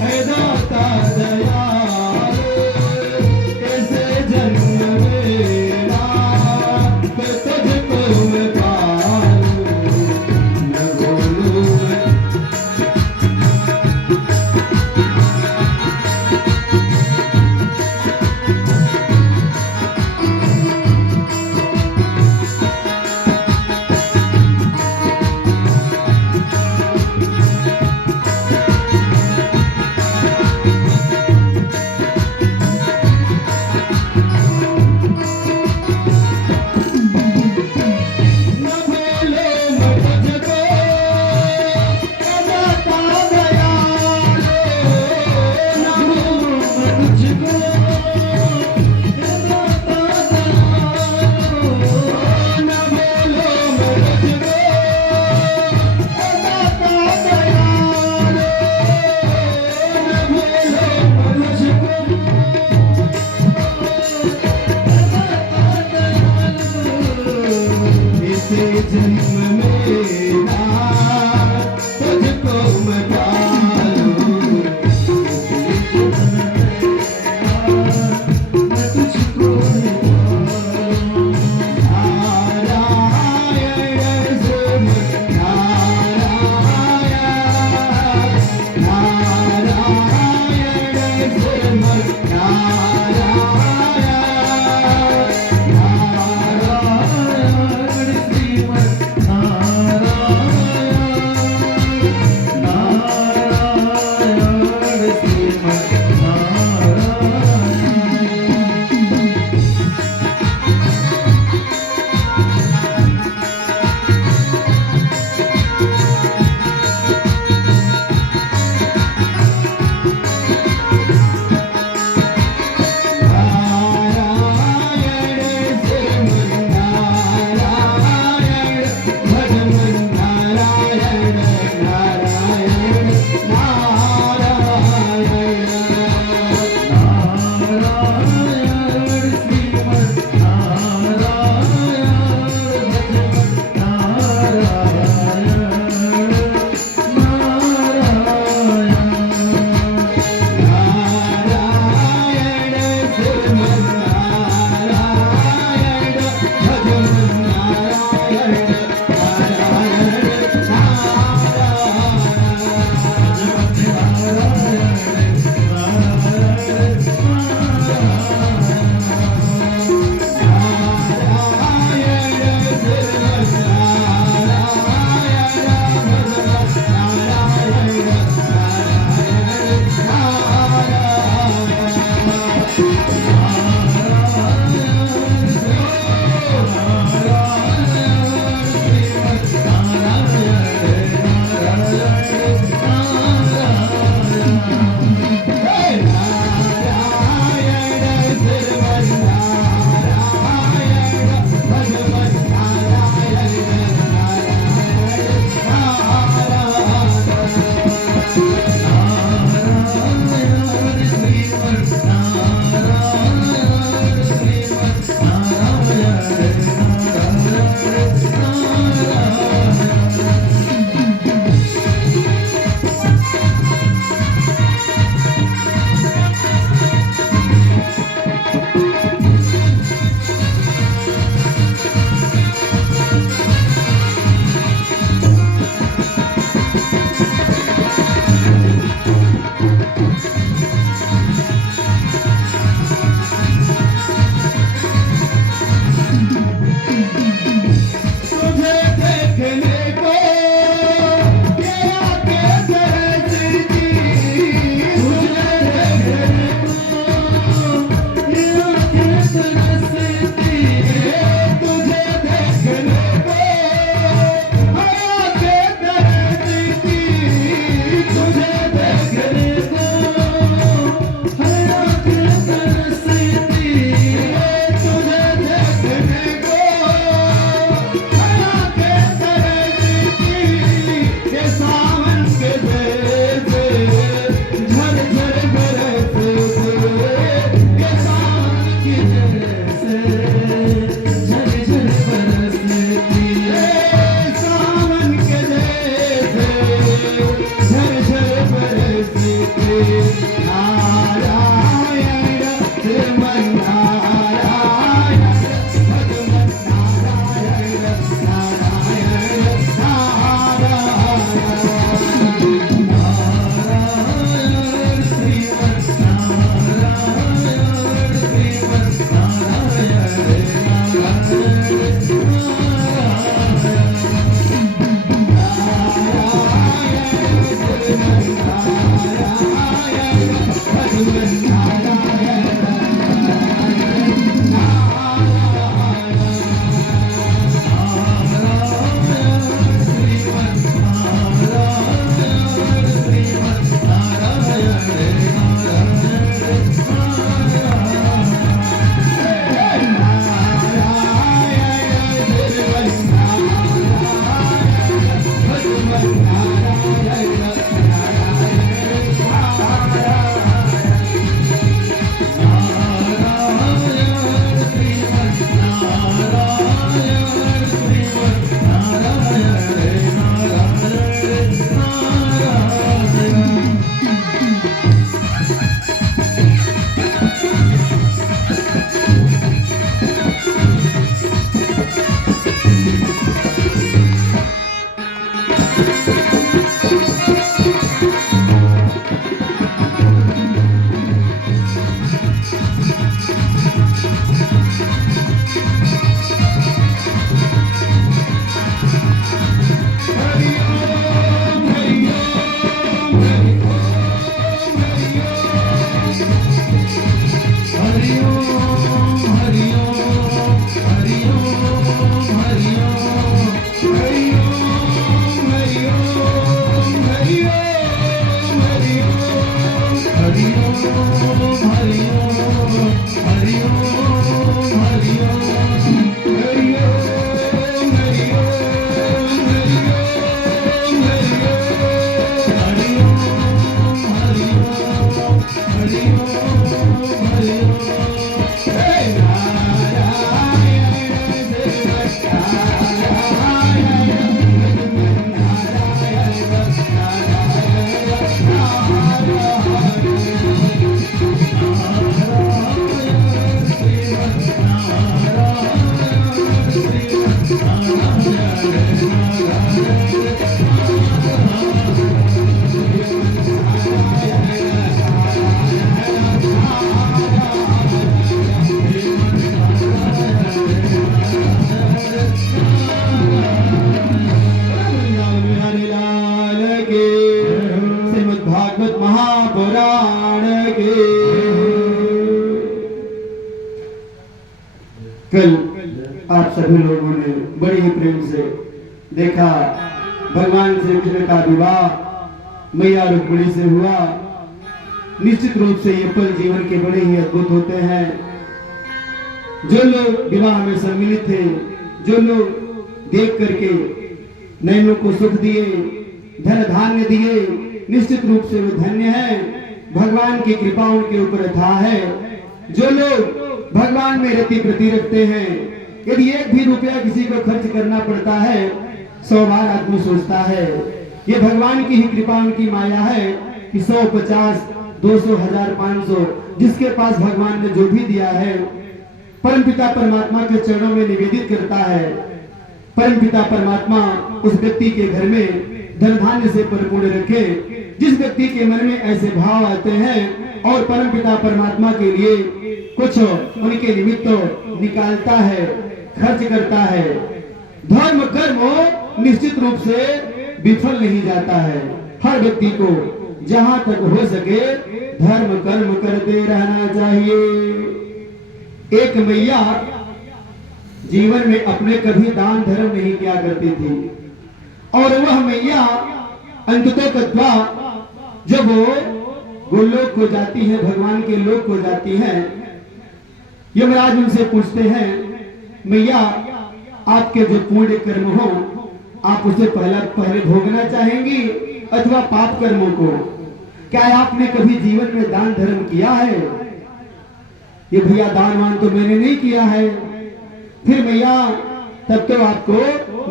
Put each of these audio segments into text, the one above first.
है दाता दयालु, कैसे जन्म मेरा तो तुझको मैं पालूं, न बोलूं मैं। कल आप सभी लोगों ने बड़े ही प्रेम से देखा भगवान श्री कृष्ण का विवाह मैया रुक्मिणी से हुआ। निश्चित रूप से ये पल जीवन के बड़े ही अद्भुत होते हैं। जो लोग विवाह में सम्मिलित थे, जो लोग देख करके नयनों को सुख दिए, धन धान्य दिए, निश्चित रूप से वो धन्य है। भगवान की कृपा उनके ऊपर अथाह है। जो लोग भगवान में रति प्रति रखते हैं, यदि एक भी रुपया किसी को खर्च करना पड़ता है 100 बार आदमी सोचता है। ये भगवान की ही कृपा, उनकी माया है कि 100, 50, 200, 1000, 500 जिसके पास भगवान ने जो भी दिया है परमपिता परमात्मा के चरणों में निवेदित करता है। परमपिता परमात्मा उस व्यक्ति के घर में धन धान्य से परिपूर्ण रखे। जिस व्यक्ति के मन में ऐसे भाव आते हैं और परमपिता परमात्मा के लिए कुछ उनके निमित्त निकालता है, खर्च करता है, धर्म कर्म निश्चित रूप से विफल नहीं जाता है। हर व्यक्ति को जहां तक हो सके धर्म कर्म करते रहना चाहिए। एक मैया जीवन में अपने कभी दान धर्म नहीं किया करती थी और वह मैया अंततः जब वो गोलोक को जाती है, भगवान के लोक को जाती है, यमराज उनसे पूछते हैं, मैया आपके जो पुण्य कर्म हो आप उसे पहले भोगना चाहेंगी अथवा पाप कर्मों को? क्या आपने कभी जीवन में दान धर्म किया है? ये भैया दान वान तो मैंने नहीं किया है। फिर मैया तब तो आपको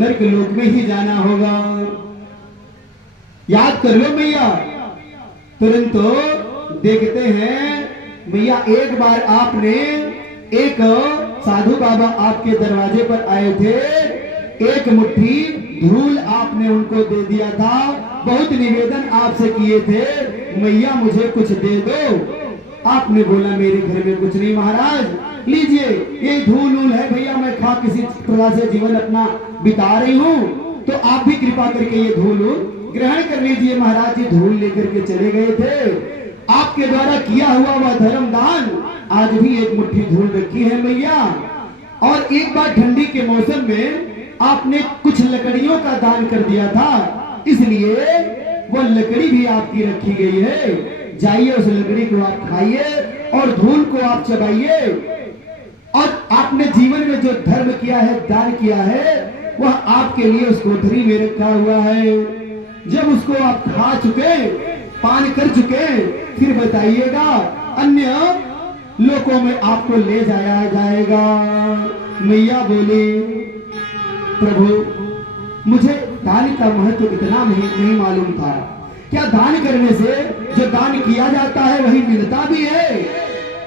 नरक लोक में ही जाना होगा। याद कर लो मैया। तुरंत तो देखते हैं मैया एक बार आपने एक साधु बाबा आपके दरवाजे पर आए थे, एक मुट्ठी धूल आपने उनको दे दिया था। बहुत निवेदन आपसे किए थे, मैया मुझे कुछ दे दो। आपने बोला मेरे घर में कुछ नहीं महाराज, लीजिए ये धूल है भैया, मैं खा किसी प्रकार से जीवन अपना बिता रही हूँ, तो आप भी कृपा करके ये धूल ग्रहण कर लीजिए। महाराज जी धूल लेकर के चले गए थे। आपके द्वारा किया हुआ वह धर्म दान आज भी एक मुट्ठी धूल रखी है मैया। और एक बार ठंडी के मौसम में आपने कुछ लकड़ियों का दान कर दिया था, इसलिए वो लकड़ी भी आपकी रखी गई है। जाइए उस लकड़ी को आप खाइए और धूल को आप चबाइए। और आपने जीवन में जो धर्म किया है, दान किया है, वह आपके लिए उस कोठरी में रखा हुआ है। जब उसको आप खा चुके, पान कर चुके, फिर बताइएगा अन्य लोकों में आपको ले जाया जाएगा। मैया बोली, प्रभु मुझे दान का महत्व इतना नहीं मालूम था। क्या दान करने से जो दान किया जाता है वही मिलता भी है?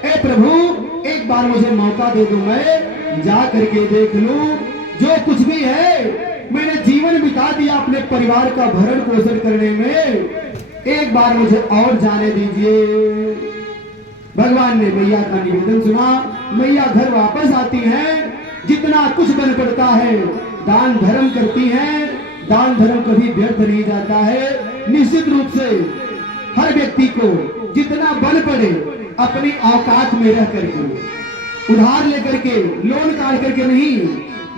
ए प्रभु एक बार मुझे मौका दे दो, मैं जा करके देख लूं। जो कुछ भी है मैंने जीवन बिता दिया अपने परिवार का भरण पोषण करने में, एक बार मुझे और जाने दीजिए। भगवान ने मैया का निवेदन सुना। मैया घर वापस आती हैं, जितना कुछ बन पड़ता है दान धर्म करती हैं। दान धर्म कभी व्यर्थ नहीं जाता है। निश्चित रूप से हर व्यक्ति को जितना बन पड़े अपनी औकात में रह करके, उधार लेकर के, लोन काट करके नहीं,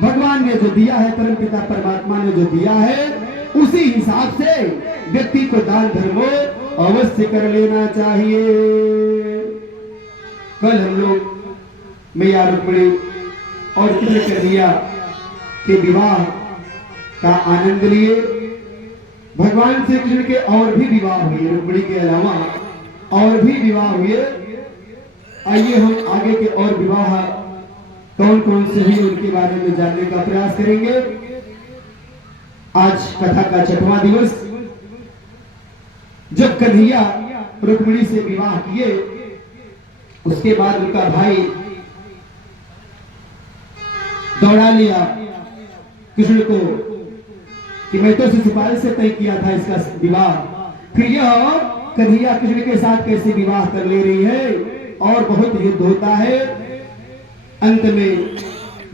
भगवान ने जो दिया है, परमपिता परमात्मा ने जो दिया है, उसी हिसाब से व्यक्ति को दान धर्म अवश्य कर लेना चाहिए। कल हम लोग मैया रुक्मिणी और कृष्ण कन्हैया के विवाह का आनंद लिए। भगवान श्री कृष्ण के और भी विवाह हुए, रुक्मिणी के अलावा और भी विवाह हुए। आइए हम आगे के और विवाह कौन कौन से हुए उनके बारे में जानने का प्रयास करेंगे। आज कथा का 6वां दिवस। जब कन्हैया रुक्मिणी से विवाह किए, उसके बाद उनका भाई दौड़ा लिया कृष्ण को कि मैं तो सिपाही से तय किया था इसका विवाह, फिर यह कन्हैया कृष्ण के साथ कैसे विवाह कर ले रही है। और बहुत युद्ध होता है। अंत में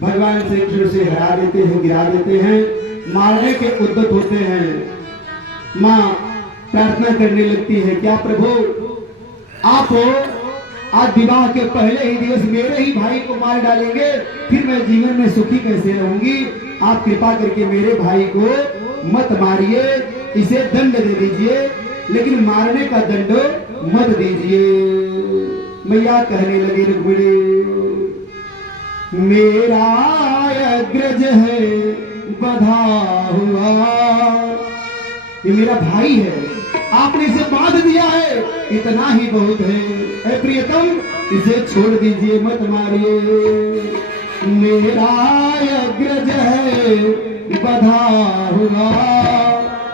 भगवान श्री कृष्ण से हरा देते हैं, गिरा देते हैं, मारने के उद्यत होते हैं। मां प्रार्थना करने लगती है, क्या प्रभु आप आज विवाह के पहले ही दिवस मेरे ही भाई को मार डालेंगे, फिर मैं जीवन में सुखी कैसे रहूंगी। आप कृपा करके मेरे भाई को मत मारिए, इसे दंड दे दीजिए, लेकिन मारने का दंड मत दीजिए। मैया कहने लगी, रुक्मिणी मेरा अग्रज है बधा हुआ, ये मेरा भाई है, आपने इसे बांध दिया है, इतना ही बहुत है। ऐ प्रियतम इसे छोड़ दीजिए, मत मारिए। मेरा अग्रज है बधा हुआ,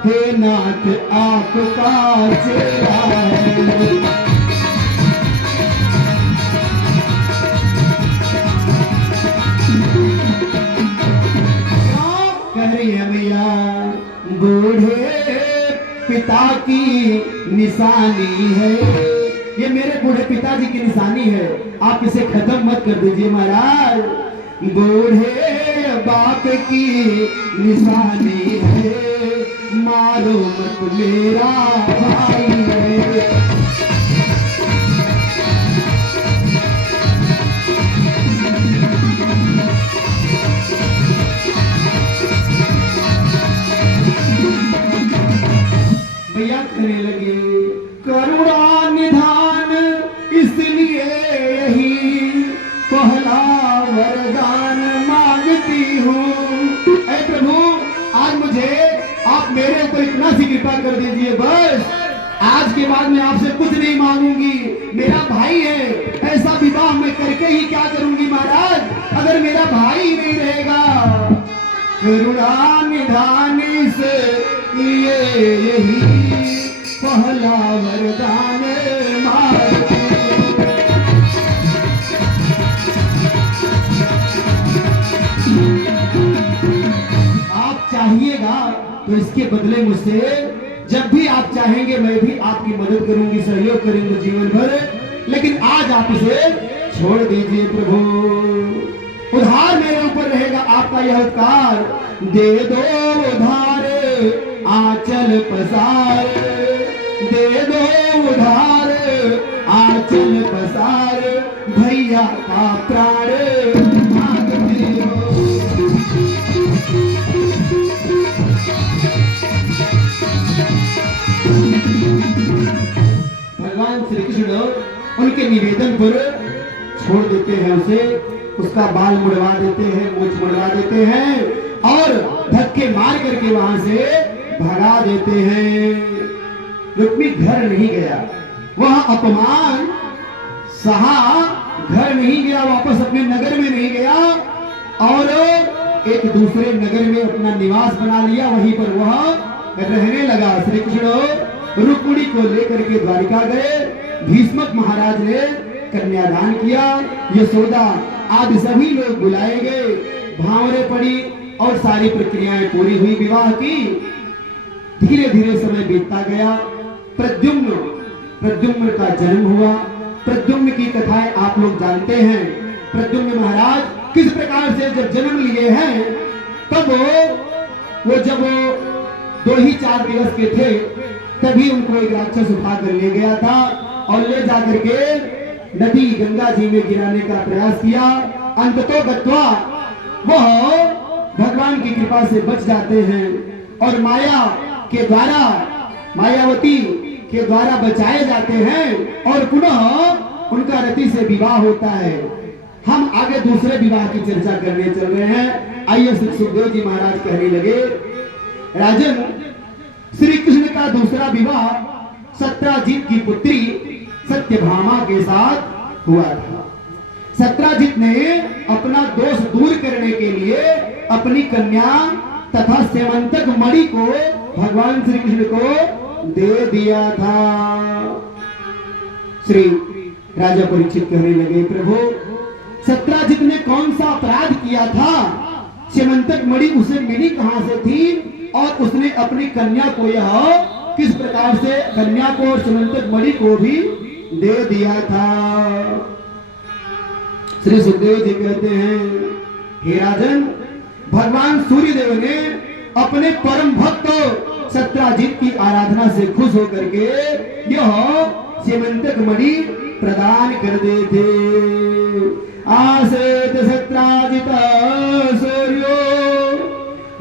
हे नाथ आपका चेहरा है। मैया बूढ़े पिता की निशानी है, ये मेरे बूढ़े पिताजी की निशानी है, आप इसे खत्म मत कर दीजिए महाराज। बूढ़े बाप की निशानी है, मारो मत मेरा भाई है। भैया कहने लगे, करुणा निधान इसलिए यही पहला वरदान मांगती हूँ। ऐ प्रभु आज मुझे आप मेरे ऊपर इतना सी कृपा कर दीजिए, बस आज के बाद मैं आपसे कुछ नहीं मांगूंगी। मेरा भाई है, ऐसा विवाह मैं करके ही क्या करूंगी महाराज, अगर मेरा भाई ही नहीं रहेगा। करुणा निधान से ये यही पहला वरदान मांगती। आप चाहिएगा तो इसके बदले मुझसे जब भी आप चाहेंगे मैं भी आपकी मदद करूंगी, सहयोग करूंगी जीवन भर, लेकिन आज आप इसे छोड़ दीजिए प्रभु। उधार मेरे ऊपर रहेगा आपका यह उपकार, दे दो उधार आंचल पसार, दे दो उधार आंचल पसार, भैया का प्राण मांगती हो। भगवान श्री कृष्ण उनके निवेदन पर छोड़ देते हैं उसे, उसका बाल मुड़वा देते हैं, मूंछ मुड़वा देते हैं और धक्के मार करके वहां से भगा देते हैं। रुक्मी घर नहीं गया, वह अपमान सहा, घर नहीं गया, वापस अपने नगर में नहीं गया और एक दूसरे नगर में अपना निवास बना लिया, वहीं पर वह रहने लगा। श्री कृष्ण रुक्मिणी को लेकर के द्वारिका गए, भीष्मक महाराज ने कन्यादान किया, यशोदा आदि सभी लोग बुलाए गए, भावरे पड़ी और सारी प्रक्रियाएं पूरी हुई विवाह की। धीरे धीरे समय बीतता गया, प्रद्युम्न का जन्म हुआ। प्रद्युम्न की कथाएं आप लोग जानते हैं। प्रद्युम्न महाराज किस प्रकार से जब जन्म लिए हैं, तब वो जब 2 ही 4 दिवस के थे तभी उनको एक राक्षस उठा कर ले गया था और ले जाकर के नदी गंगा जी में गिराने का प्रयास किया। अंततो गत्वा वह भगवान की कृपा से बच जाते हैं और माया के द्वारा, मायावती के द्वारा बचाए जाते हैं और पुनः उनका रति से विवाह होता है। हम आगे दूसरे विवाह की चर्चा करने चल रहे हैं। आइए सुखदेव जी महाराज कहने लगे, राजन, श्री कृष्ण का दूसरा विवाह सत्राजित की पुत्री सत्यभामा के साथ हुआ था। सत्राजित ने अपना दोष दूर करने के लिए अपनी कन्या तथा सेमंतक मणि को भगवान श्री कृष्ण को दे दिया था। श्री राजा परीक्षित कहने लगे, प्रभु, सत्राजित ने कौन सा अपराध किया था? सेमंतक मणि उसे मिली कहां से थी और उसने अपनी कन्या को यह किस प्रकार से कन्या को और सेमंतक मणि को भी दे दिया था? श्री सुखदेव जी कहते हैं, हे राजन, भगवान सूर्यदेव ने अपने परम भक्त सत्राजित की आराधना से खुश होकर के यह सेमंतक मणि प्रदान कर देते। आसेत सत्राजित सूर्यो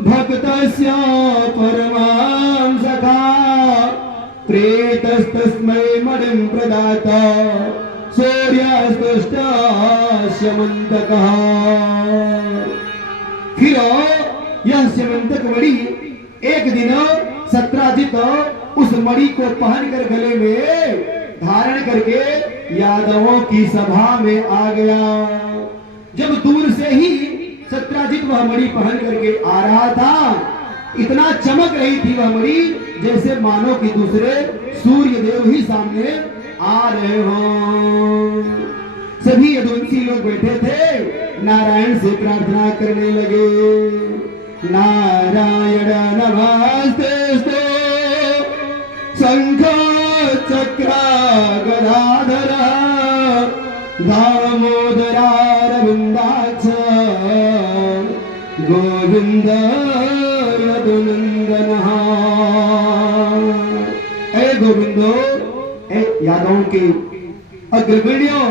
भक्तस्य परमां सखा प्रेतस्तस्मै मणिं प्रदाता सूर्यास्तुष्टा स्यमंतकः। फिर यह स्यमंतक मणि एक दिन सत्राजित उस मणि को पहनकर गले में धारण करके यादवों की सभा में आ गया। जब दूर से ही सत्राजित वह मणि पहन करके आ रहा था, इतना चमक रही थी वह मणि जैसे मानो कि दूसरे सूर्य देव ही सामने आ रहे हों। सभी यदुवंशी लोग बैठे थे, नारायण से प्रार्थना करने लगे, नारायण नमस्तेस्तु शंख चक्र गदाधर दामोदरारविन्दाक्ष गोविंद यदुनंदनः। ऐ गोविंदो, यादवों के अग्रगण्यों,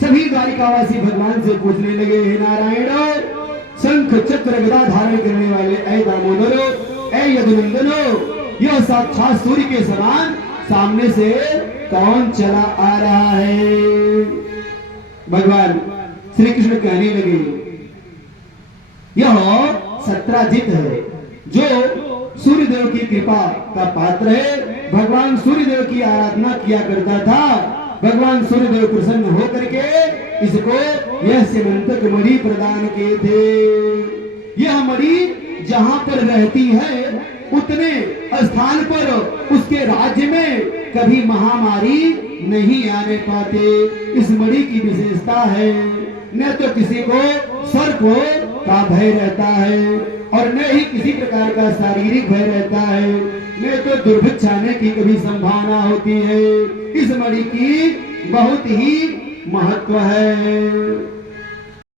सभी द्वारिकावासी भगवान से पूछने लगे, हे नारायण, शंख चक्र गदा धारण करने वाले ऐ दामोदरो, ऐ यदुनंदनो, यह साक्षात सूर्य के समान सामने से कौन चला आ रहा है? भगवान श्री कृष्ण कहने लगे, यह सत्राजित है जो सूर्यदेव की कृपा का पात्र है। भगवान सूर्यदेव की आराधना किया करता था। भगवान सूर्यदेव प्रसन्न होकर के इसको यह सेमंतक मणि प्रदान किए थे। यह मणि जहां पर रहती है उतने स्थान पर उसके राज्य में कभी महामारी नहीं आने पाते। इस मणि की विशेषता है, न तो किसी को सर्प का भय रहता है और न ही किसी प्रकार का शारीरिक भय रहता है, न तो दुर्भिक्ष आने की कभी संभावना होती है। इस मणि की बहुत ही महत्व है।